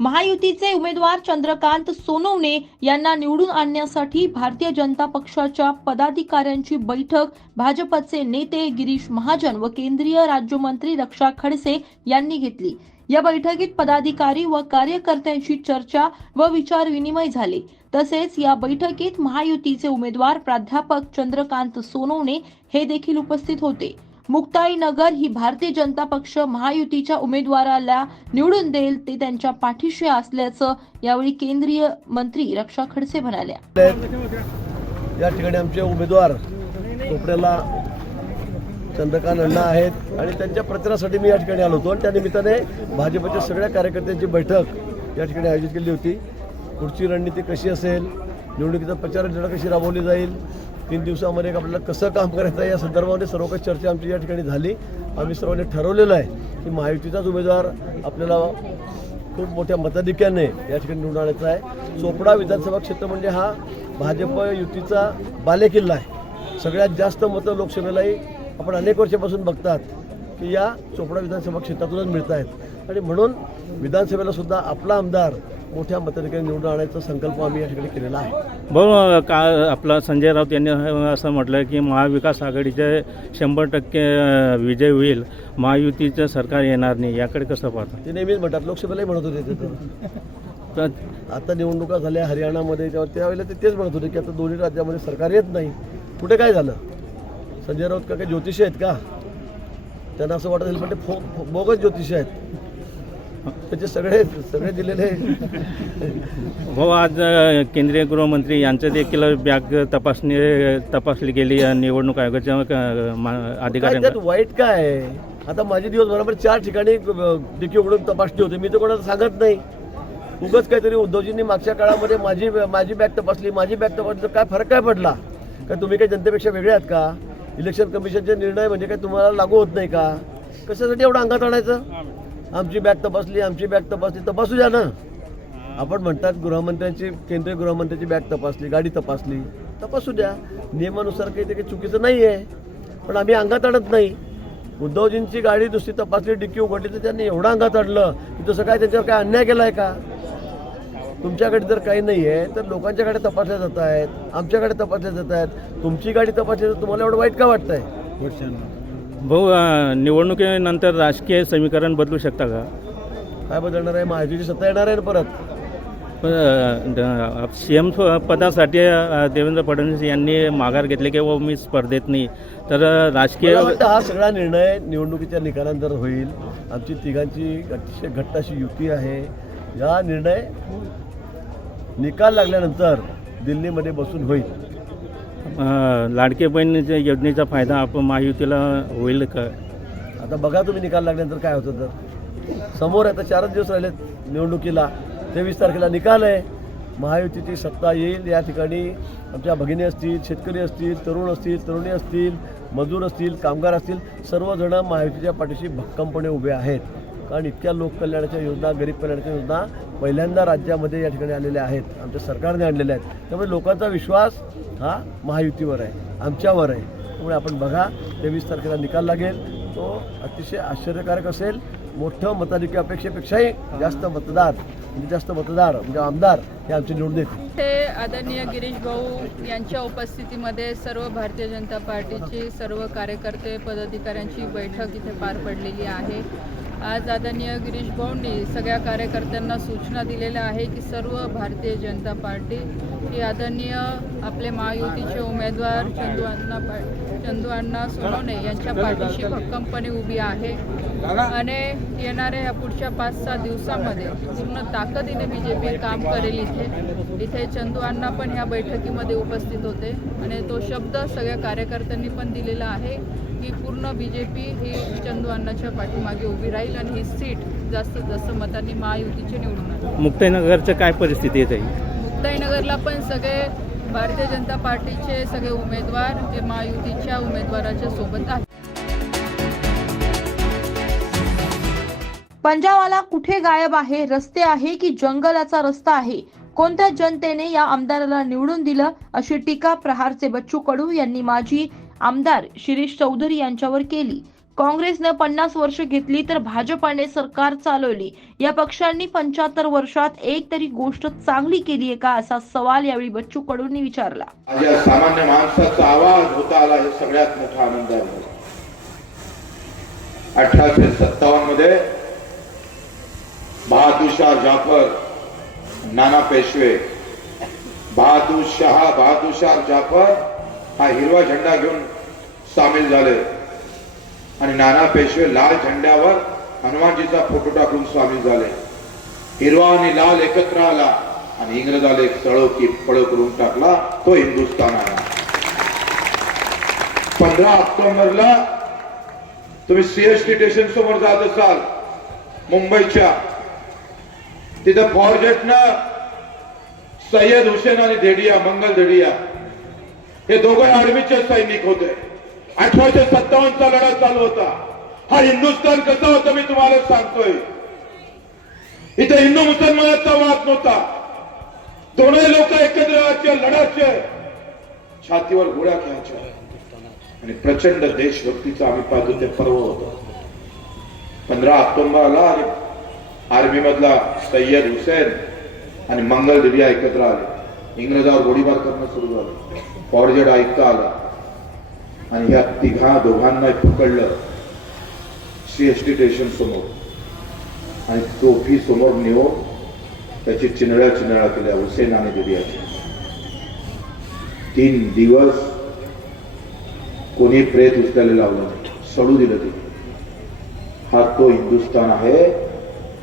महायुतीचे उमेदवार चंद्रकांत सोनवणे यांना निवडून आणण्यासाठी भारतीय जनता पक्षाच्या पदाधिकाऱ्यांची बैठक भाजपचे नेते गिरीश महाजन व केंद्रीय राज्यमंत्री रक्षा खडसे यांनी घेतली। या बैठकीत पदाधिकारी व कार्यकर्त्यांशी चर्चा व विचार विनिमय झाले। तसेच या बैठकीत महायुतीचे उमेदवार प्राध्यापक चंद्रकांत सोनवणे हे देखील उपस्थित होते। मुक्ताईनगर ही भारतीय जनता पक्ष महायुतीच्या उमेदवाराला निवडून देईल ते त्यांच्या पाठीशी असल्याचं यावेळी केंद्रीय मंत्री रक्षा खडसे म्हणाल्या। या ठिकाणी आमचे उमेदवार कोपऱ्याला चंद्रकांत अण्णा आहेत आणि त्यांच्या प्रचारासाठी मी या ठिकाणी आलो होतो आणि त्या निमित्ताने भाजपच्या सगळ्या कार्यकर्त्यांची बैठक या ठिकाणी आयोजित केली होती। पुढची रणनीती कशी असेल, निवडणुकीचा प्रचार कशी राबवली जाईल, 3 दिवसामध्ये आपल्याला कसं काम करायचं या संदर्भामध्ये सर्व काही चर्चा आमची या ठिकाणी झाली। आम्ही सर्वांनी ठरवलेलं आहे की महायुतीचाच उमेदवार आपल्याला खूप मोठ्या मताधिक्याने या ठिकाणी निवडून आणायचा आहे। चोपडा विधानसभा क्षेत्र म्हणजे हा भाजप युतीचा बालेकिल्ला आहे। सगळ्यात जास्त मतं लोकसभेलाही आपण अनेक वर्षापासून बघतात की या चोपडा विधानसभा क्षेत्रातूनच मिळत आहेत आणि म्हणून विधानसभेला सुद्धा आपला आमदार मोठ्या मताधिक्याने निवडून आणायचा संकल्प आम्ही या ठिकाणी केलेला आहे। भाऊ, आपला संजय राऊत यांनी असं म्हटलं की महाविकास आघाडीचे 100% विजय होईल, महायुतीचं सरकार येणार नाही, याकडे कसं पाहता? ते नेहमीच म्हणतात, लोकसभेलाही म्हणत होते ते। आता निवडणुका झाल्या हरियाणामध्ये, त्यावेळेला ते तेच म्हणत होते की आता दोन्ही राज्यामध्ये सरकार येत नाही। कुठे काय झालं? संजय राऊत का काही ज्योतिषी आहेत का? त्यांना असं वाटत असेल पण ते बोगस ज्योतिषी आहेत, त्याचे सगळे दिलेले। भाऊ, आज केंद्रीय गृहमंत्री यांचं देखील बॅग तपासली गेली निवडणूक आयोगाच्या अधिकाऱ्यांना। त्यात वाईट काय आहे? आता माझे दिवस बरोबर 4 ठिकाणी डिकी उघडून तपासली होती, मी तर कोणाला सांगत नाही। उगाच काहीतरी उद्धवजींनी मागच्या काळामध्ये माझी बॅग तपासली तर काय फरक काय पडला? काय तुम्ही काही जनतेपेक्षा वेगळे आहात का? इलेक्शन कमिशनचे निर्णय म्हणजे काय तुम्हाला लागू होत नाही का? कशासाठी एवढं अंगात आणायचं? आमची बॅग तपासली तपासू द्या ना। आपण म्हणतात केंद्रीय गृहमंत्र्याची बॅग तपासली, गाडी तपासू द्या, नियमानुसार काही ते काही चुकीचं नाही आहे, पण आम्ही अंगात आणत नाही। उद्धवजींची गाडी दुसरी तपासली, डिक्की उघडली तर त्यांनी एवढं अंगात आणलं की तसं काय त्यांच्यावर काय अन्याय केला आहे का? तुमच्याकडे जर काही नाही आहे तर लोकांच्या गाड्या तपासल्या जात आहेत, आमच्याकडे तपासल्या जात आहेत, तुमची गाडी तपासली तर तुम्हाला एवढं वाईट का वाटतंय? भाऊ, निवडणुकीनंतर राजकीय समीकरण बदलू शकता का? काय बदलणार आहे? महायुतीची सत्ता येणार आहे परत। CM पदासाठी देवेंद्र फडणवीस यांनी माघार घेतले की मी स्पर्धेत नाही, तर राजकीय हा सगळा निर्णय निवडणुकीच्या निकालानंतर होईल। आमची तिघांची अतिशय घट्ट अशी युती आहे। या निर्णय निकाल लागल्यानंतर दिल्लीमध्ये बसून होईल। लाडके बहीण योजनेचा फायदा आपण महायुतीला होईल का? आता बघा तुम्ही निकाल लागल्यानंतर काय होतं तर। समोर आता 4 दिवस राहिलेत निवडणुकीला, 23 तारखेला निकाल आहे। महायुतीची सत्ता येईल। या ठिकाणी आमच्या भगिनी असतील, शेतकरी असतील, तरुण असतील, तरुणी असतील, मजूर असतील, कामगार असतील, सर्वजण महायुतीच्या पाठीशी भक्कमपणे उभे आहेत। कारण इतक्या लोककल्याणाच्या योजना, गरीब कल्याणाच्या योजना पहिल्यांदा राज्यामध्ये या ठिकाणी आलेल्या आहेत, आमच्या सरकारने आणलेल्या आहेत। त्यामुळे लोकांचा विश्वास हा महायुतीवर आहे, आमच्यावर आहे। त्यामुळे आपण बघा, 23 तारखेला निकाल लागेल, तो अतिशय आश्चर्यकारक असेल। मोठं मताधिक्य अपेक्षेपेक्षाही जास्त मतदार म्हणजे आमदार हे आमचे निवडून देतील। ते आदरणीय गिरीश भाऊ यांच्या उपस्थितीमध्ये सर्व भारतीय जनता पार्टीचे सर्व कार्यकर्ते पदाधिकाऱ्यांची बैठक इथे पार पडलेली आहे। आज आदरणीय गिरीश भाऊंनी सगळ्या कार्यकर्त्यांना सूचना दिलेल्या आहे की सर्व भारतीय जनता पार्टी ही आदरणीय आपले महायुतीचे उमेदवार चंदू सोनवणे यांच्या पाठीशी भक्कमपणे उभी आहे आणि येणाऱ्या या पुढच्या 5-6 दिवसामध्ये पूर्ण ताकदीने BJP काम करेल। इथे चंदू अण्णा पण ह्या बैठकीमध्ये उपस्थित होते आणि तो शब्द सगळ्या कार्यकर्त्यांनी पण दिलेला आहे की पूर्ण BJP ही चंदू अण्णाच्या पाठीमागे उभी राहील आणि ही सीट जास्तीत जास्त मतांनी महायुतीचे निवडून आली। मुक्ताईनगरचं काय परिस्थिती येत आहे? मुक्ताईनगरला पण सगळे भारतीय जनता पार्टीचे सगळे उमेदवार हे महायुतीच्या उमेदवाराच्या सोबत आहेत। पंजावाला कुठे गायब आहे? रस्ते आहे की जंगलाचा रस्ता आहे? कोणत्या जनतेने या आमदाराला निवडून दिलं, अशी टीका प्रहारचे बच्चू कडू यांनी माजी आमदार शिरीष चौधरी यांच्यावर केली। काँग्रेसने 50 वर्ष घेतली तर भाजपाने सरकार चालवली. या पक्षांनी 75 वर्षात एक तरी गोष्ट चांगली केली आहे का, असा सवाल यावेळी बच्चू कडूंनी विचारला. माझ्या सामान्य माणसाचा आवाज होता आला हे सगळ्यात मोठा आनंद आहे. 1857 मध्ये बहादूर शाह जाफर, नाना पेशवे, बहादूर शाह जाफर हा हिरवा झेंडा घेऊन सामील झाले आणि नाना पेशवे लाल झेंड्यावर हनुमानजीचा फोटो टाकून सामील झाले. हिरवा आणि लाल एकत्र आला आणि इंग्रजाला एक सळो की पळ करून टाकला. तो हिंदुस्थान आला. 15 ऑक्टोबरला तुम्ही सीएसटी स्टेशन समोर जात असाल मुंबईच्या, तिथं फॉरजेटनं सय्यद हुसेन आणि धेडिया, मंगल धेडिया हे दोघे आर्मीचे सैनिक होते. 1857चा लढा चालू होता. हा हिंदुस्थान कसा होता मी तुम्हाला सांगतोय. इथे हिंदू मुसलमानाचा वाद नव्हता. दोन्ही लोक एकत्र लढायचे, छातीवर गोळ्या घ्यायच्या आणि प्रचंड देशभक्तीचा आम्ही पाहतो ते पर्व होतं. 15 ऑक्टोबरला आर्मी मधला सय्यद हुसेन आणि मंगल धेडिया एकत्र आले. इंग्रजावर गोळीबार करणं सुरू झालं. फॉरजेट ऐकता आला आणि या दोघांना पकडलं सीएसटी स्टेशन समोर आणि टोपी समोर नेऊन त्याची चिनळ्या केल्या हुसेन आणि धेडियाच्या. 3 दिवस कोणी प्रेत उचलायला लावलं नाही, सडू दिलं ते. हा तो हिंदुस्थान आहे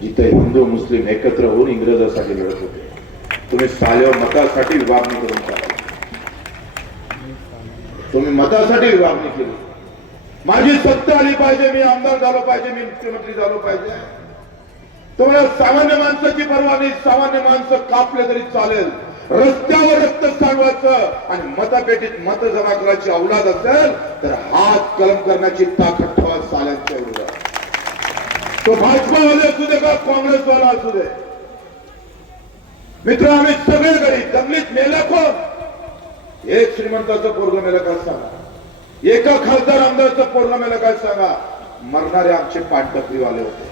जिथे हिंदू मुस्लिम एकत्र होऊन इंग्रजांसाठी लढत होते. तुम्ही साल्यावर मतासाठी विभागणी करून टाकली. तुम्ही मतासाठी विभागणी केली. माझी सत्ता आली पाहिजे, मी आमदार झालो पाहिजे, मी मुख्यमंत्री झालो पाहिजे. तुम्हाला सामान्य माणसाची पर्वा नाही. सामान्य माणसं कापले तरी चालेल. रस्त्यावर रक्त सांडवायचं आणि मतपेटीत मत जमा करायची औलाद असेल तर हात कलम करण्याची ताकद ठेवा साल्यांच्या विरोधात. तो भाजपावाले असू दे का काँग्रेसवाला असू दे. मित्र, आम्ही सगळे घरी जंगलीत मेला कोण? एक श्रीमंताचं पोरगं मेलं काय सांगा? एका खासदार आमदारचं पोरगं मेलं काय सांगा? मरणारे आमचे पाठटपरीवाले होते.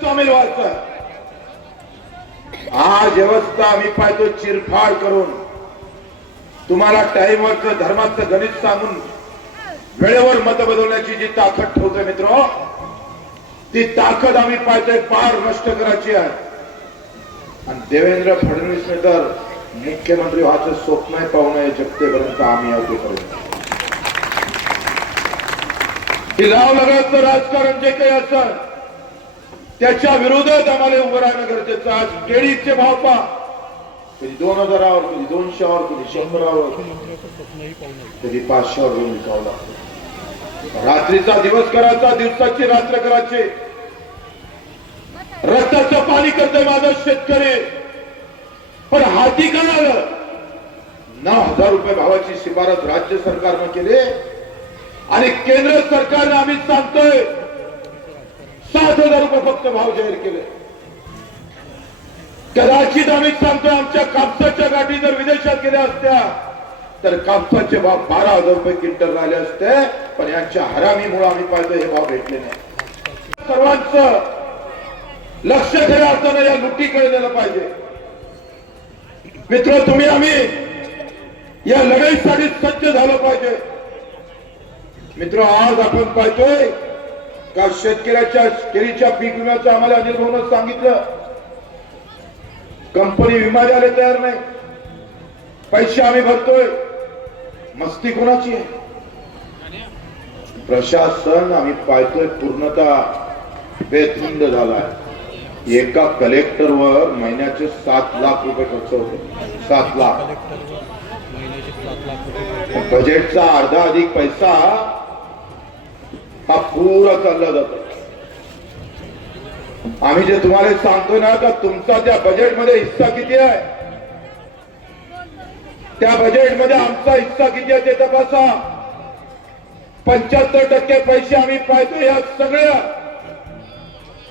सामील व्हायचं. आज व्यवस्था आम्ही पाहतो चिरफाड करून तुम्हाला टाइमवरचं धर्माचं गणित सांगून वेळेवर मत बदलण्याची जी ताकद ठेवतोय मित्र, ती ताकद आम्ही पाहतोय पार नष्ट करायची आहे. आणि देवेंद्र फडणवीसने तर मुख्यमंत्री व्हायचं स्वप्न पाहून जगतेपर्यंत आम्ही होतेपर्यंत ही लाव लगायचं राजकारण जे काही असं त्याच्या विरोधात आम्हाला उभं राहणं गरजेचं. आज केळीचे भाव पहा, कधी 2000वर, कधी 200वर, कधी 100वर, कधी 500वर घेऊन विकावं लागतं. रात्रीचा दिवस करायचा, दिवसाची रात्र करायची. रक्ताचं पाणी करतोय माझा शेतकरी, पण हाती काय आलं? 9,000 रुपये भावाची शिफारस राज्य सरकारनं केली आणि केंद्र सरकारनं आम्ही सांगतोय 7,000 रुपये फक्त भाव जाहीर केले. कदाचित आम्ही सांगतोय आमच्या कापसाच्या गाठी जर विदेशात गेल्या असत्या तर कापसाचे भाव 12,000 रुपये क्विंटल राहिले असते. पण यांच्या हरामीमुळे आम्ही पाहतोय हे भाव भेटले नाही. सर्वांचं लक्ष खऱ्या अर्थानं या लुटीकडे दिलं पाहिजे. मित्र, तुम्ही आम्ही या लढाईसाठी सज्ज झालं पाहिजे. मित्र, आज आपण पाहतोय का शेतकऱ्याच्या केळीच्या पीक विम्याचं आम्हाला अनिल भाऊनं सांगितलं, कंपनी विमा द्यायला तयार नाही. पैसे आम्ही भरतोय, मस्ती कोणाची आहे? प्रशासन आम्ही पाहतोय पूर्णतः बेधुंद झालाय. एका कलेक्टरवर महिन्याचे 7 लाख रुपये खर्च होते. 7 लाख. बजेटचा अर्धा अधिक पैसा हा पुरा चालला जातो. आम्ही जे तुम्हाला सांगतो ना का तुमचा त्या बजेटमध्ये हिस्सा किती आहे, त्या बजेटमध्ये आमचा हिस्सा किती आहे ते तपासा. 75% पैसे आम्ही पाहतो या सगळ्या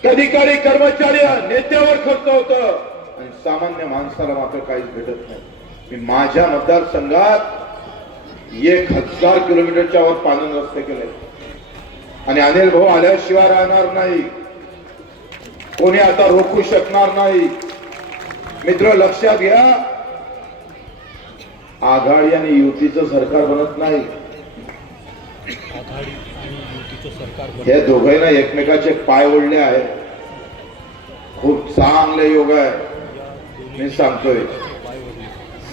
अधिकारी कर्मचारी नेत्यावर खर्च होत आणि सामान्य माणसाला मात्र काहीच भेटत नाही. मी माझ्या मतदारसंघात 1000 किलोमीटरच्या वर पाणी रस्ते केले. आणि अनिल भाऊ आल्याशिवाय राहणार नाही, कोणी आता रोखू शकणार नाही. मित्र लक्षात घ्या, आघाडी आणि युतीचं सरकार बनत नाही. हे दोघांना एकमेकाचे पाय ओढले आहेत. खूप चांगले योग आहे. मी सांगतोय,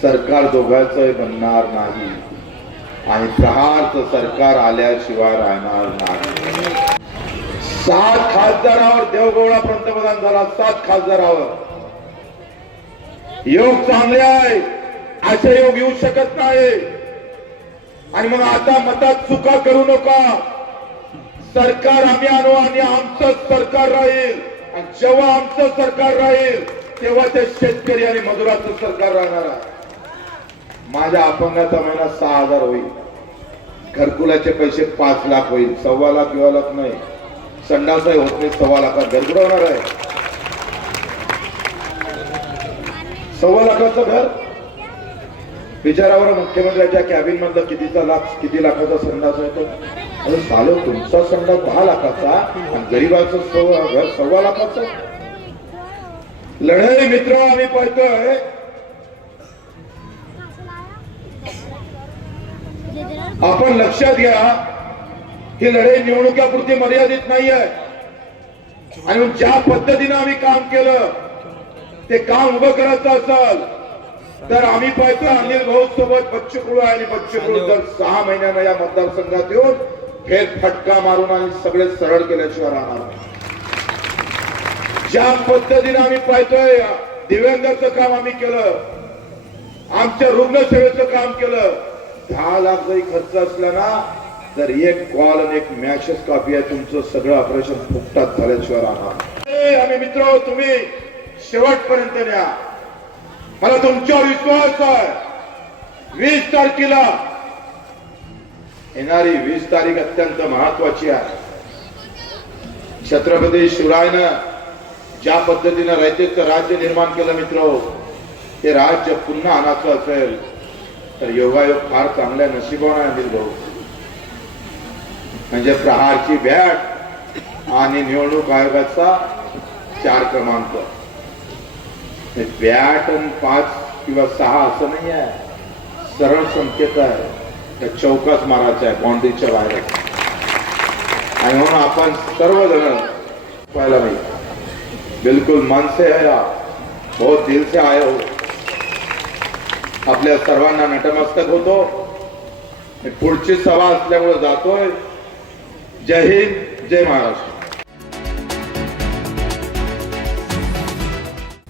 सरकार दोघांचं बनणार नाही आणि प्रहारचं सरकार आल्याशिवाय राहणार नाही. 7 खासदारावर देवगौडा पंतप्रधान झाला. 7 खासदारावर योग चांगले आहे, असे योग येऊ शकत नाही. आणि मग आता मतात चुका करू नका. सरकार आम्ही आणू आणि आमचं सरकार राहील. आणि जेव्हा आमचं सरकार राहील तेव्हा ते शेतकरी आणि मजुराचं सरकार राहणार आहे. माझ्या अपंगाचा महिना 6,000 होईल, घरकुलाचे पैसे 5 लाख होईल. 1.25 लाख 2 लाख नाही, संडासही होत नाही. 1.25 लाखात घर बुडवणार आहे. 1.25 लाखाचं घर विचारावर मुख्यमंत्र्याच्या कॅबिन मधलं किती लाखाचा संडास येतो. अरे सालो, तुमचा संडास 10 लाखाचा आणि गरीबाचं घर 1.25 लाखाचं. लढाई मित्र आम्ही पाहतोय. आपण लक्षात घ्या, ही लढाई निवडणुकापुरती मर्यादित नाही आहे. आणि ज्या पद्धतीने आम्ही काम केलं, ते काम उभं करायचं असेल तर आम्ही पाहतो अनिल भाऊ सोबत बच्चू कडू आहे. आणि बच्चू कडू दर 6 महिन्यांना या मतदारसंघात येऊन फेर फटका मारून आणि सगळे सरळ केल्याशिवाय राहणार नाही. ज्या पद्धतीने आम्ही पाहतोय, दिव्यांगाचं काम आम्ही केलं, आमच्या रुग्णसेवेचं काम केलं. 10 लाख जरी खर्च असला ना, तर एक कॉल आणि एक मॅसेज कॉपी आहे, तुमचं सगळं ऑपरेशन फुकटात झाल्याशिवाय राहणार. आम्ही मित्र, तुम्ही शेवटपर्यंत न्या. मला तुमच्यावर विश्वास आहे. 20 तारखेला येणारी 20 तारीख अत्यंत महत्वाची आहे. छत्रपती शिवरायानं ज्या पद्धतीनं रयतेचं राज्य निर्माण केलं मित्र, ते राज्य पुन्हा आणायचं असेल तर योगायोग फार चांगल्या नशिबाने अनिल भाऊ. म्हणजे प्रहारची बॅट आणि निवडणूक आयोगाचा 4 क्रमांक. बॅट 5 किंवा 6 असं नाही आहे, सरळ संकेत आहे. त्या चौकाच मारायचा आहे, बाउंड्रीच्या बाहेर. आणि म्हणून आपण सर्वजण पाहिला नाही, बिलकुल मन से है आप, बहुत दिल से आए हो. आपल्या सर्वांना नतमस्तक होतो. पुढची सभा असल्यामुळे जातोय. जय हिंद, जय महाराष्ट्र.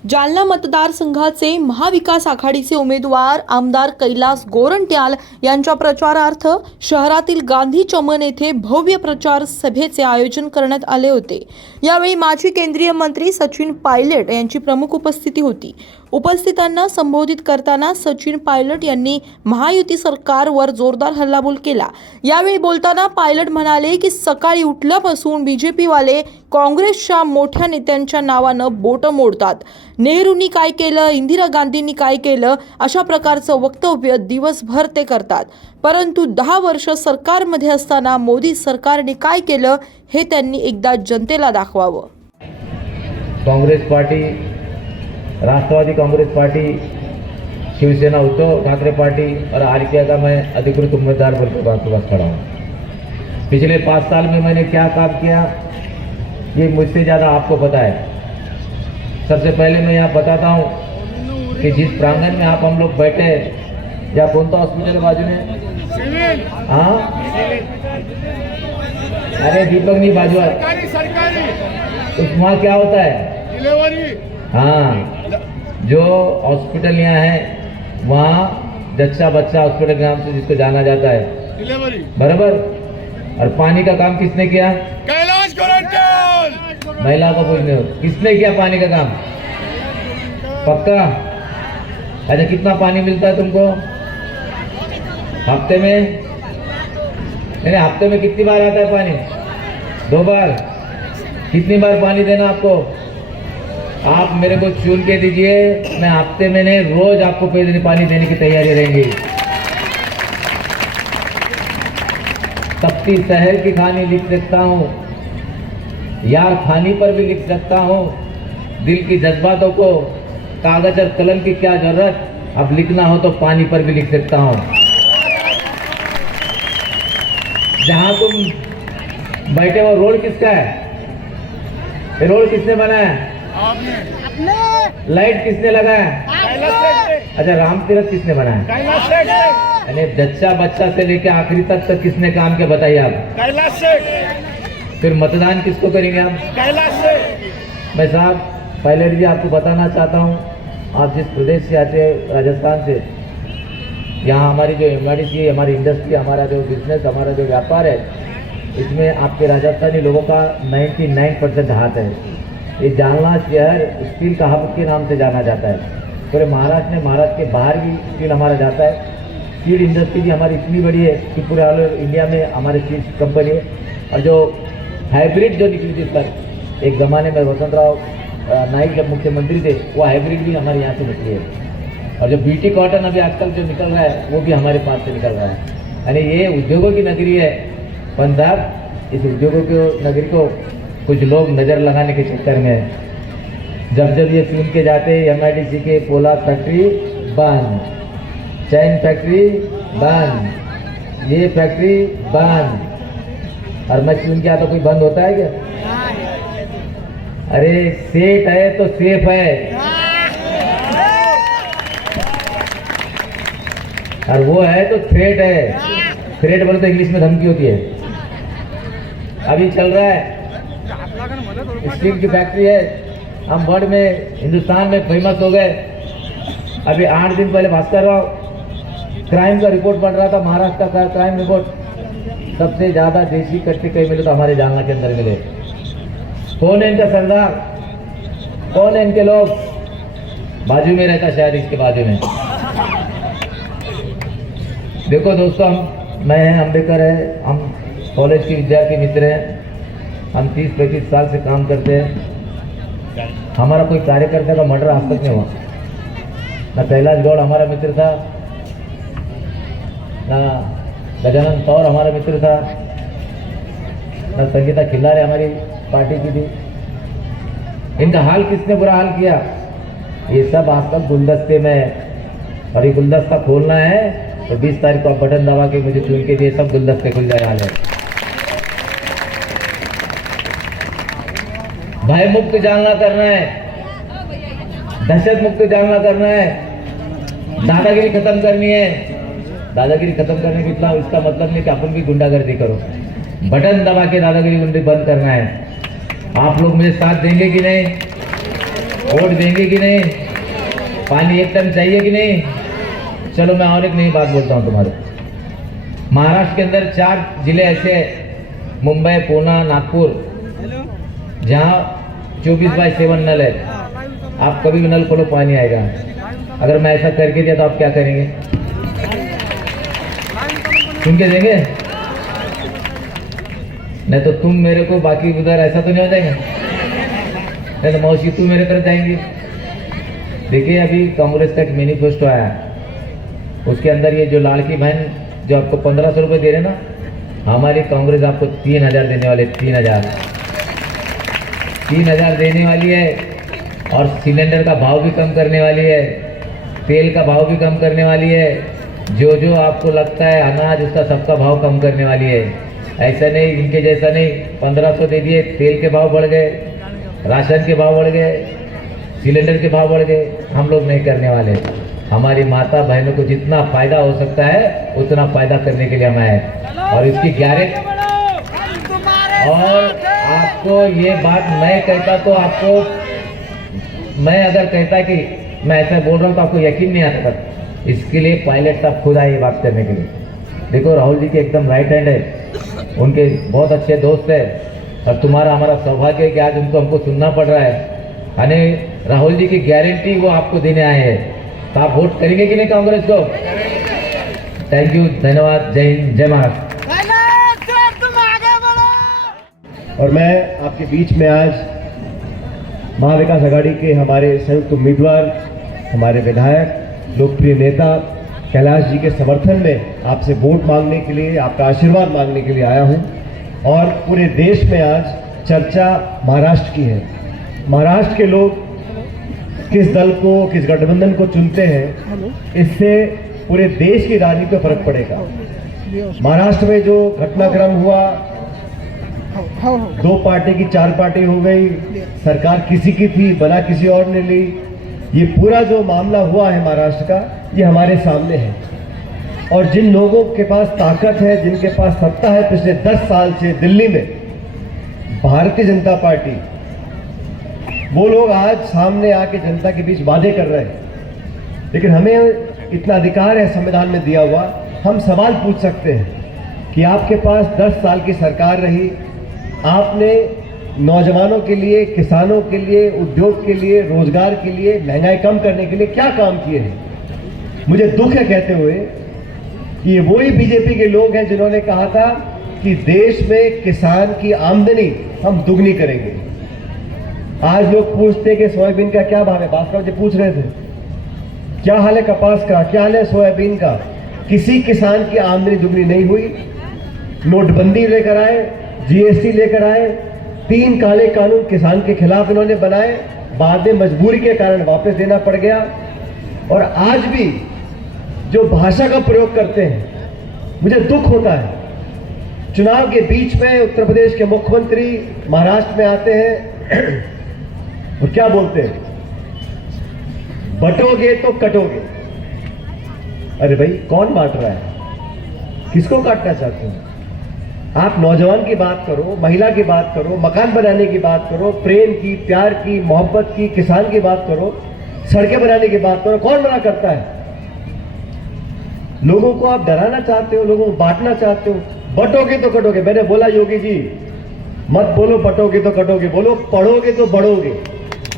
जालना मतदारसंघाचे महाविकास आघाडीचे उमेदवार आमदार कैलास गोरंट्याल यांच्या प्रचारार्थ शहरातील गांधी चमन येथे भव्य प्रचार सभेचे आयोजन करण्यात आले होते. यावेळी माजी केंद्रीय मंत्री सचिन पायलट यांची प्रमुख उपस्थिती होती. उपस्थितांना संबोधित करताना सचिन पायलट यांनी महायुती सरकारवर जोरदार हल्लाबोल केला. यावेळी बोलताना पायलट म्हणाले की सकाळी उठल्यापासून बीजेपीवाले काँग्रेसच्या मोठ्या नेत्यांच्या नावानं बोटं मोडतात. नेहरूंनी काय केलं, इंदिरा गांधींनी काय केलं, अशा प्रकारचं वक्तव्य दिवसभर ते करतात. परंतु 10 वर्ष सरकारमध्ये असताना मोदी सरकारने काय केलं हे त्यांनी एकदा जनतेला दाखवावं. कांग्रेस पार्टी, राष्ट्रवादी कांग्रेस पार्टी, शिवसेना उद्धव ठाकरे पार्टी और आरपीआई का मैं अधिकृत उम्मीदवार बनकर आपके पास खड़ा हूँ. पिछले 5 साल में मैंने क्या काम किया ये मुझसे ज़्यादा आपको पता है. सबसे पहले मैं यहाँ बताता हूँ कि जिस प्रांगण में आप हम लोग बैठे हैं, या कौन सा हॉस्पिटल है बाजू में? हाँ, अरे दीपक नहीं बाजू है, उसमें क्या होता है? हाँ, जो हॉस्पिटल यहाँ है वहाँ जच्चा बच्चा हॉस्पिटल के नाम से जिसको जाना जाता है, बराबर. और पानी का काम किसने किया? कैलाश गोरंट्याल. महिला को पूछने हो, किसने किया पानी का काम? पक्का? अच्छा, कितना पानी मिलता है तुमको हफ्ते में? नहीं, हफ्ते में कितनी बार आता है पानी? 2 बार. कितनी बार पानी देना आपको? आप मेरे को चुन के दीजिए, मैं हफ्ते में नहीं रोज आपको पानी देने की तैयारी रहेंगी. तपती शहर की कहानी लिख सकता हूँ, यार खानी पर भी लिख सकता हूँ। दिल की जज्बातों को कागज और कलम की क्या जरूरत, अब लिखना हो तो पानी पर भी लिख सकता हूँ। जहां तुम बैठे हो रोड किसका है? ये रोड किसने बनाया? लाइट किसने लगाया? अच्छा, राम तीरथ किसने बनाया? यानी जच्चा बच्चा से लेकर आखिरी तक किसने काम किया बताइए आप। फिर मतदान किसको करेंगे आप? मैं साहब पायलट जी आपको बताना चाहता हूँ, आप जिस प्रदेश से आते हैं, राजस्थान से, यहाँ हमारी जो एमआईडीसी, हमारी इंडस्ट्री, हमारा जो बिजनेस, हमारा जो व्यापार है, इसमें आपके राजस्थानी लोगों का 99% हाथ है। ये जालना शहर स्टील का हब के नाम से जाना जाता है। पूरे महाराष्ट्र में, महाराष्ट्र के बाहर भी स्टील हमारा जाता है। स्टील इंडस्ट्री भी हमारी इतनी बड़ी है कि पूरे ऑल ओवर इंडिया में हमारी स्टील कंपनी है। और जो हाइब्रिड जो निकली थी सर, एक ज़माने में वसंतराव नाइक जब मुख्यमंत्री थे, वो हाइब्रिड भी हमारे यहाँ से निकली है। और जो बीटी कॉटन अभी आजकल जो निकल रहा है, वो भी हमारे पास से निकल रहा है। यानी ये उद्योगों की नगरी है पंजाब। इस उद्योगों की नगरी को कुछ लोग नज़र लगाने के चक्कर में जब ये सुन के जाते हैं एमआईडीसी के पोला फैक्ट्री बंद, चैन फैक्ट्री बंद, ये फैक्ट्री बंद, और मैं सुन के आता कोई बंद होता है क्या? अरे सेठ है तो सेफ है, और वो है तो थ्रेट है। थ्रेट बोले तो इंग्लिश में धमकी होती है। अभी चल रहा है स्टील की फैक्ट्री है, हम वर्ल्ड में, हिंदुस्तान में फेमस हो गए। अभी 8 दिन पहले भास्कर राव क्राइम का रिपोर्ट पढ़ रहा था, महाराष्ट्र का क्राइम रिपोर्ट। सबसे ज्यादा देशी कट्टे कहीं मिले तो हमारे जालना के अंदर मिले। कौन है इनका सरदार, कौन है इनके लोग? बाजू में रहता शायद, इसके बाजू में। देखो दोस्तों, मैं है, अम्बेडकर है, हम कॉलेज के विद्यार्थी मित्र हैं, हम 30-35 साल से काम करते हैं। हमारा कोई कार्यकर्ता का मर्डर आज तक नहीं हुआ। ना कैलाश गौड़ हमारा मित्र था, ना गजानन तौर हमारा मित्र था, ना संगीता खिल्लारे हमारी पार्टी की थी। इनका हाल किसने बुरा हाल किया? ये सब आज तक गुलदस्ते में, और ये गुलदस्ता खोलना है तो 20 तारीख को आप बटन दबा के मुझे चुन के दिए, सब गुलदस्ते खुल जाए। हाल है भय मुक्त जालना करना है, दहशत मुक्त जालना करना है, दादागिरी खत्म करनी है। दादागिरी खत्म करने की इसका मतलब नहीं कि अपन भी गुंडागर्दी करो। बटन दबा के दादागिरी गुंडी बंद करना है। आप लोग मुझे साथ देंगे कि नहीं? वोट देंगे कि नहीं? पानी एक टाइम चाहिए कि नहीं? चलो मैं और एक नई बात बोलता हूँ तुम्हारे। महाराष्ट्र के अंदर 4 जिले ऐसे हैं, मुंबई, पुणे, नागपुर, जहाँ 24/7 नल है। आप कभी भी नल खोलो पानी आएगा। अगर मैं ऐसा करके दिया तो आप क्या करेंगे? सुन के देंगे? नहीं तो तुम मेरे को, बाकी उधर ऐसा तो नहीं हो जाएगा। नहीं तो मौसी तू मेरे तरफ जाएंगी। देखिए अभी कांग्रेस का एक मैनिफेस्टो आया, उसके अंदर ये जो लाड़की बहन जो आपको 1500 रुपये दे रहे ना, हमारी कांग्रेस आपको 3000 देने वाले। 3000 देने वाली है। और सिलेंडर का भाव भी कम करने वाली है, तेल का भाव भी कम करने वाली है। जो जो आपको लगता है अनाज, उसका सबका भाव कम करने वाली है। ऐसा नहीं, इनके जैसा नहीं 1500 दे दिए, तेल के भाव बढ़ गए, राशन के भाव बढ़ गए, सिलेंडर के भाव बढ़ गए। हम लोग नहीं करने वाले। हमारी माता बहनों को जितना फायदा हो सकता है उतना फायदा करने के लिए हम आए। और इसकी गारंटी, और आपको ये बात मैं कहता तो आपको, मैं अगर कहता कि मैं ऐसा बोल रहा हूँ तो आपको यकीन नहीं आता। इसके लिए पायलट साहब खुद आए ये बात करने के लिए। देखो राहुल जी के एकदम राइट हैंड है, उनके बहुत अच्छे दोस्त है, और तुम्हारा हमारा सौभाग्य है कि आज उनको हमको सुनना पड़ रहा है। यानी राहुल जी की गारंटी वो आपको देने आए हैं, तो आप वोट करेंगे कि नहीं कांग्रेस को? थैंक यू, धन्यवाद, जय हिंद, जय महाराष्ट्र। और मैं आपके बीच में आज महाविकास आघाड़ी के हमारे संयुक्त उम्मीदवार, हमारे विधायक, लोकप्रिय नेता कैलाश जी के समर्थन में आपसे वोट मांगने के लिए, आपका आशीर्वाद मांगने के लिए आया हूं। और पूरे देश में आज चर्चा महाराष्ट्र की है। महाराष्ट्र के लोग किस दल को, किस गठबंधन को चुनते हैं, इससे पूरे देश की राजनीति पर फर्क पड़ेगा। महाराष्ट्र में जो घटनाक्रम हुआ, 2 पार्टी की 4 पार्टी हो गई, सरकार किसी की थी, बना किसी और ने ली, ये पूरा जो मामला हुआ है महाराष्ट्र का, ये हमारे सामने है। और जिन लोगों के पास ताकत है, जिनके पास सत्ता है पिछले 10 साल से दिल्ली में, भारतीय जनता पार्टी, वो लोग आज सामने आके जनता के बीच वादे कर रहे हैं। लेकिन हमें इतना अधिकार है संविधान में दिया हुआ, हम सवाल पूछ सकते हैं कि आपके पास 10 साल की सरकार रही, आपने नौजवानों के लिए, किसानों के लिए, उद्योग के लिए, रोजगार के लिए, महंगाई कम करने के लिए क्या काम किए हैं। मुझे दुख है कहते हुए कि ये वही बीजेपी के लोग हैं जिन्होंने कहा था कि देश में किसान की आमदनी हम दुगनी करेंगे। आज लोग पूछते हैं कि सोयाबीन का क्या भाव है। भास्कर जी पूछ रहे थे क्या हाल है कपास का, क्या हाल है सोयाबीन का। किसी किसान की आमदनी दुगनी नहीं हुई। नोटबंदी लेकर आए, जीएसटी लेकर आए, 3 काले कानून किसान के खिलाफ इन्होंने बनाए, बाद में मजबूरी के कारण वापस देना पड़ गया। और आज भी जो भाषा का प्रयोग करते हैं, मुझे दुख होता है। चुनाव के बीच में उत्तर प्रदेश के मुख्यमंत्री महाराष्ट्र में आते हैं और क्या बोलते हैं, बटोगे तो कटोगे। अरे भाई, कौन बांट रहा है, किसको काटना चाहते हो आप? नौजवान की बात करो, महिला की बात करो, मकान बनाने की बात करो, प्रेम की, प्यार की, मोहब्बत की, किसान की बात करो, सड़कें बनाने की बात करो। कौन मना करता है? लोगों को आप डराना चाहते हो, लोगों को बांटना चाहते हो। बटोगे तो कटोगे। मैंने बोला योगी जी, मत बोलो बटोगे तो कटोगे, बोलो पढ़ोगे तो बढ़ोगे।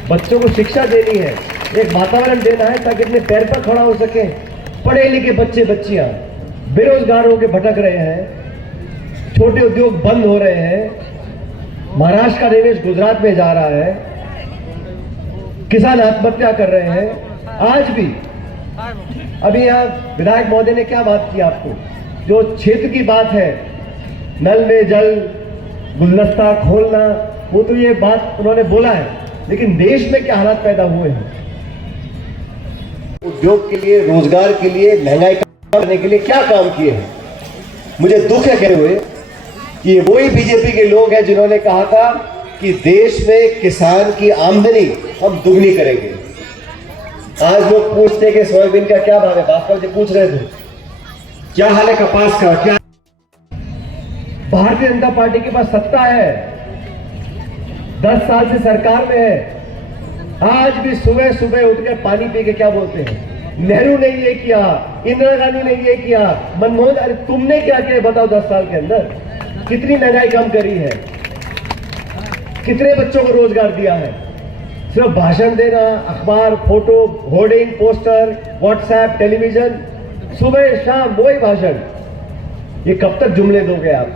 बच्चों को शिक्षा देनी है, एक वातावरण देना है ताकि अपने पैर पर खड़ा हो सके। पढ़े लिखे बच्चे बच्चियां बेरोजगार होकर भटक रहे हैं, छोटे उद्योग बंद हो रहे हैं, महाराष्ट्र का निवेश गुजरात में जा रहा है, किसान आत्महत्या कर रहे हैं। आज भी अभी यहाँ विधायक महोदय ने क्या बात की आपको, जो क्षेत्र की बात है, नल में जल, गुलदस्ता खोलना, वो तो ये बात उन्होंने बोला है, लेकिन देश में क्या हालात पैदा हुए हैं। उद्योग के लिए, रोजगार के लिए, महंगाई कम करने के लिए क्या काम किए हैं। मुझे दुख है कहते हुए कि ये वही बीजेपी के लोग हैं जिन्होंने कहा था कि देश में किसान की आमदनी हम दुगनी करेंगे। आज लोग पूछते हैं कि सोयाबीन का क्या भाव है। भास्कर जी पूछ रहे थे क्या हाल है कपास का, क्या। भारतीय जनता पार्टी के पास सत्ता है, 10 साल से सरकार में है। आज भी सुबह सुबह उठ के पानी पी के क्या बोलते हैं, नेहरू ने ये किया, इंदिरा गांधी ने ये किया, मनमोहन। अरे तुमने क्या किया बताओ 10 साल के अंदर? कितनी महंगाई कम करी है, कितने बच्चों को रोजगार दिया है। सिर्फ भाषण देना, अखबार, photo, hoarding, poster, WhatsApp, television, सुबह शाम वही भाषण। ये कब तक जुमले दोगे आप?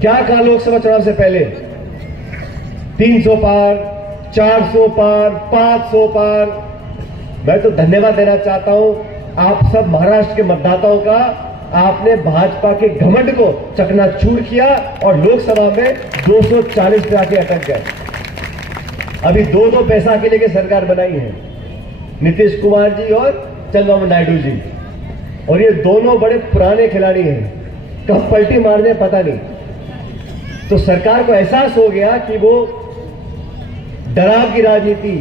क्या कहा लोकसभा चुनाव से पहले? 300 पार, 400 पार, 500 पार। मैं तो धन्यवाद देना चाहता हूं आप सब महाराष्ट्र के मतदाताओं का। आपने भाजपा के घमंड को चकनाचूर किया और लोकसभा में 240 पे आके अटक गए। अभी 2-2 पैसा के लेके सरकार बनाई है, नीतीश कुमार जी और चंद्रबाबू नायडू जी। और ये दोनों बड़े पुराने खिलाड़ी हैं, कब पलटी मार दे पता नहीं। तो सरकार को एहसास हो गया कि वो डराव की राजनीति,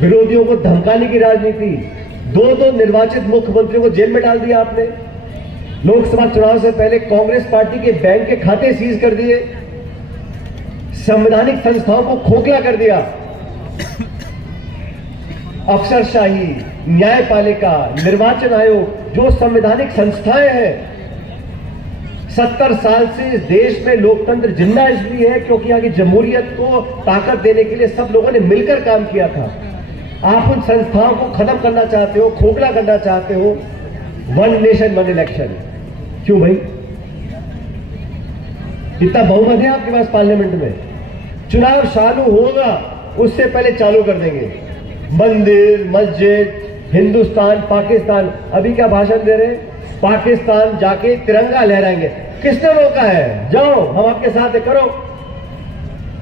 विरोधियों को धमकाने की राजनीति, 2 निर्वाचित मुख्यमंत्रियों को जेल में डाल दिया आपने। लोकसभा चुनाव से पहले कांग्रेस पार्टी के बैंक के खाते सीज कर दिए, संवैधानिक संस्थाओं को खोखला कर दिया। अफसरशाही, न्यायपालिका, निर्वाचन आयोग, जो संवैधानिक संस्थाएं हैं, 70 साल से इस देश में लोकतंत्र जिंदा इसलिए है क्योंकि यहाँ की जमहूरियत को ताकत देने के लिए सब लोगों ने मिलकर काम किया था। आप उन संस्थाओं को खत्म करना चाहते हो, खोखला करना चाहते हो। 1 नेशन 1 इलेक्शन, क्यों भाई? इतना बहुमत है आपके पास पार्लियामेंट में, चुनाव चालू होगा उससे पहले चालू कर देंगे। मंदिर, मस्जिद, हिंदुस्तान पाकिस्तान, अभी क्या भाषण दे रहे हैं, पाकिस्तान जाके तिरंगा लहराएंगे। किसने रोका है? जाओ, हम आपके साथ है, करो।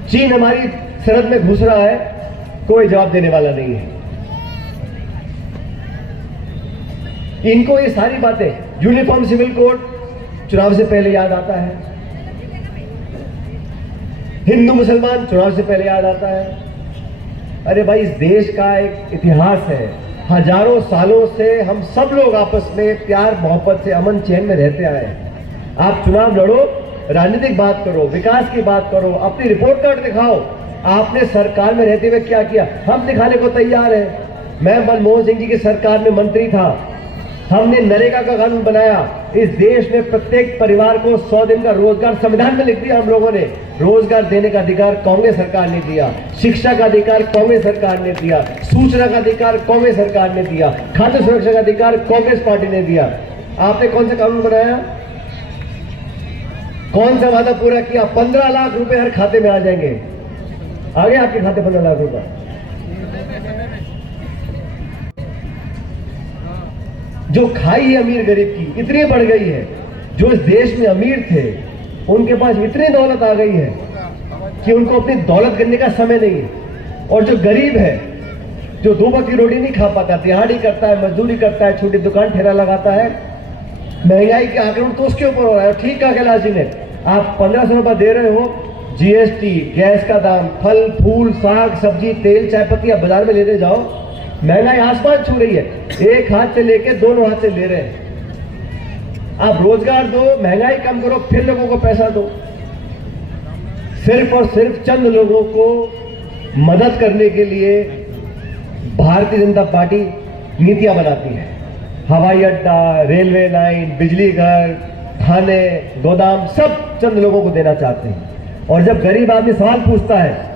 चीन हमारी सरहद में घुस रहा है, कोई जवाब देने वाला नहीं है। इनको ये सारी बातें, यूनिफॉर्म सिविल कोड चुनाव से पहले याद आता है, हिंदू मुसलमान चुनाव से पहले याद आता है। अरे भाई, इस देश का एक इतिहास है, हजारों सालों से हम सब लोग आपस में प्यार मोहब्बत से अमन चैन में रहते आए हैं। आप चुनाव लड़ो, राजनीतिक बात करो, विकास की बात करो, अपनी रिपोर्ट कार्ड दिखाओ, आपने सरकार में रहते हुए क्या किया, हम दिखाने को तैयार हैं। मैं मनमोहन सिंह जी की सरकार में मंत्री था, हमने नरेगा का कानून बनाया। इस देश में प्रत्येक परिवार को 100 दिन का रोजगार संविधान में लिख दिया हम लोगों ने। रोजगार देने का अधिकार कांग्रेस सरकार ने दिया, शिक्षा का अधिकार कांग्रेस सरकार ने दिया, सूचना का अधिकार कांग्रेस सरकार ने दिया, खाद्य सुरक्षा का अधिकार कांग्रेस पार्टी ने दिया। आपने कौन सा कानून बनाया, कौन सा वादा पूरा किया? 15 लाख रुपए हर खाते में आ जाएंगे। आ गए आपके खाते 15 लाख रुपए? जो खाई है अमीर गरीब की इतनी बढ़ गई है, जो इस देश में अमीर थे उनके पास इतनी दौलत आ गई है कि उनको अपनी दौलत गिनने का समय नहीं है। और जो गरीब है, जो 2 वक्त की रोटी नहीं खा पाता, दिहाड़ी करता है, मजदूरी करता है, छोटी दुकान ठेला लगाता है, महंगाई के आंकड़ों तो उसके ऊपर हो रहा है। ठीक कहा कैलाश जी ने, आप 1500 रुपये दे रहे हो, जीएसटी, गैस का दाम, फल फूल साग सब्जी तेल चाय पत्ती आप बाजार में लेते जाओ, महंगाई आसमान छू रही है। एक हाथ से लेके दोनों हाथ से ले रहे हैं। आप रोजगार दो, महंगाई कम करो, फिर लोगों को पैसा दो। सिर्फ और सिर्फ चंद लोगों को मदद करने के लिए भारतीय जनता पार्टी नीतियां बनाती है। हवाई अड्डा, रेलवे लाइन, बिजली घर, थाने, गोदाम सब चंद लोगों को देना चाहते हैं। और जब गरीब आदमी सवाल पूछता है,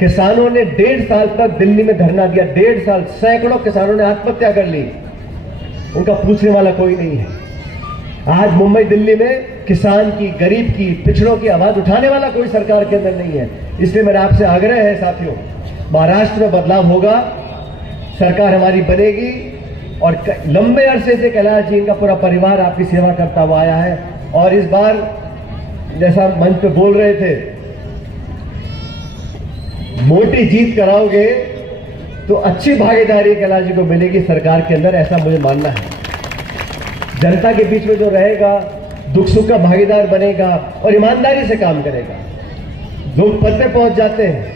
किसानों ने 1.5 साल तक दिल्ली में धरना दिया, 1.5 साल, सैकड़ों किसानों ने आत्महत्या कर ली, उनका पूछने वाला कोई नहीं है। आज मुंबई दिल्ली में किसान की, गरीब की, पिछड़ों की आवाज उठाने वाला कोई सरकार के अंदर नहीं है। इसलिए मेरा आपसे आग्रह है साथियों, महाराष्ट्र में बदलाव होगा, सरकार हमारी बनेगी। और लंबे अरसे से कैलाश जी, इनका पूरा परिवार आपकी सेवा करता हुआ आया है। और इस बार जैसा मंच पे बोल रहे थे, मोटी जीत कराओगे तो अच्छी भागीदारी कैलाश जी को मिलेगी सरकार के अंदर, ऐसा मुझे मानना है। जनता के बीच में जो रहेगा, दुख सुख का भागीदार बनेगा और ईमानदारी से काम करेगा। लोग पद पे पहुंच जाते हैं,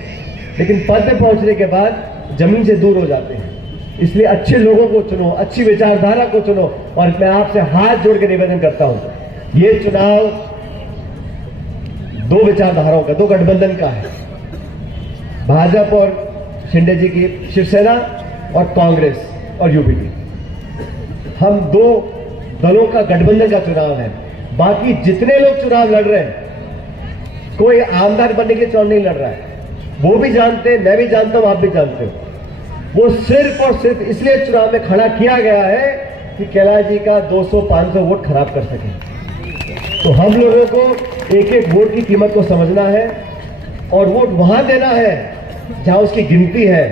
लेकिन पद पे पहुंचने के बाद जमीन से दूर हो जाते हैं। इसलिए अच्छे लोगों को चुनो, अच्छी विचारधारा को चुनो। और मैं आपसे हाथ जोड़ के निवेदन करता हूं, ये चुनाव 2 विचारधाराओं का, 2 गठबंधन का है। भाजपा और शिंदे जी की शिवसेना और कांग्रेस और यूपी की, हम 2 दलों का गठबंधन का चुनाव है। बाकी जितने लोग चुनाव लड़ रहे हैं, कोई आमदार बनने के चुनाव नहीं लड़ रहा है। वो भी जानते हैं, मैं भी जानता हूं, आप भी जानते हो। वो सिर्फ और सिर्फ इसलिए चुनाव में खड़ा किया गया है कि कैलाश जी का 200-500 वोट खराब कर सके। तो हम लोगों को एक एक वोट की कीमत को समझना है और वोट वहां देना है जहां उसकी गिनती है।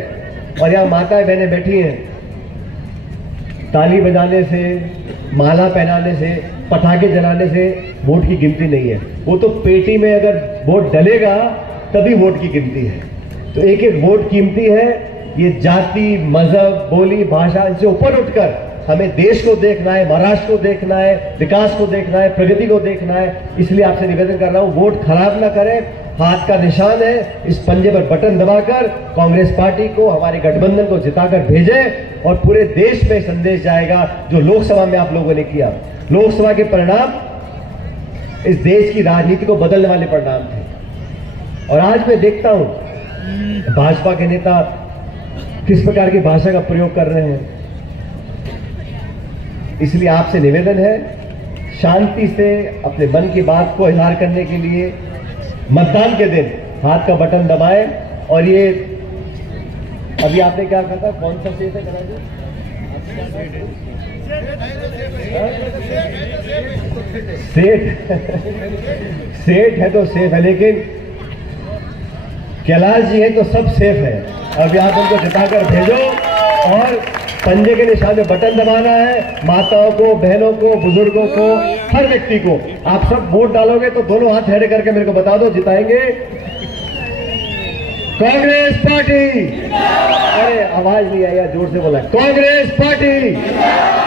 और यहां माताएं बहनें बैठी हैं, ताली बजाने से, माला पहनाने से, पटाखे जलाने से वोट की गिनती नहीं है। वो तो पेटी में अगर वोट डलेगा तभी वोट की गिनती है। तो एक एक वोट कीमती है। ये जाति, मजहब, बोली, भाषा, इनसे ऊपर उठकर हमें देश को देखना है, महाराष्ट्र को देखना है, विकास को देखना है, प्रगति को देखना है। इसलिए आपसे निवेदन कर रहा हूं, वोट खराब ना करें। हाथ का निशान है, इस पंजे पर बटन दबाकर कांग्रेस पार्टी को, हमारे गठबंधन को जिताकर भेजें और पूरे देश में संदेश जाएगा जो लोकसभा में आप लोगों ने किया। लोकसभा के परिणाम इस देश की राजनीति को बदलने वाले परिणाम थे। और आज मैं देखता हूं भाजपा के नेता किस प्रकार की भाषा का प्रयोग कर रहे हैं। इसलिए आपसे निवेदन है, शांति से अपने मन की बात को इजहार करने के लिए मतदान के दिन हाथ का बटन दबाएं। और ये अभी आपने क्या कहा था, कौन सा सेफ है करा सेठ है तो सेफ है, लेकिन कैलाश जी है तो सब सेफ है। अभी आप उनको जिताकर भेजो और पंजे के निशान में बटन दबाना है। माताओं को, बहनों को, बुजुर्गों को, हर व्यक्ति को आप सब वोट डालोगे तो दोनों हाथ खड़े करके मेरे को बता दो, जिताएंगे कांग्रेस पार्टी। अरे आवाज नहीं आई यार, जोर से बोला, कांग्रेस पार्टी।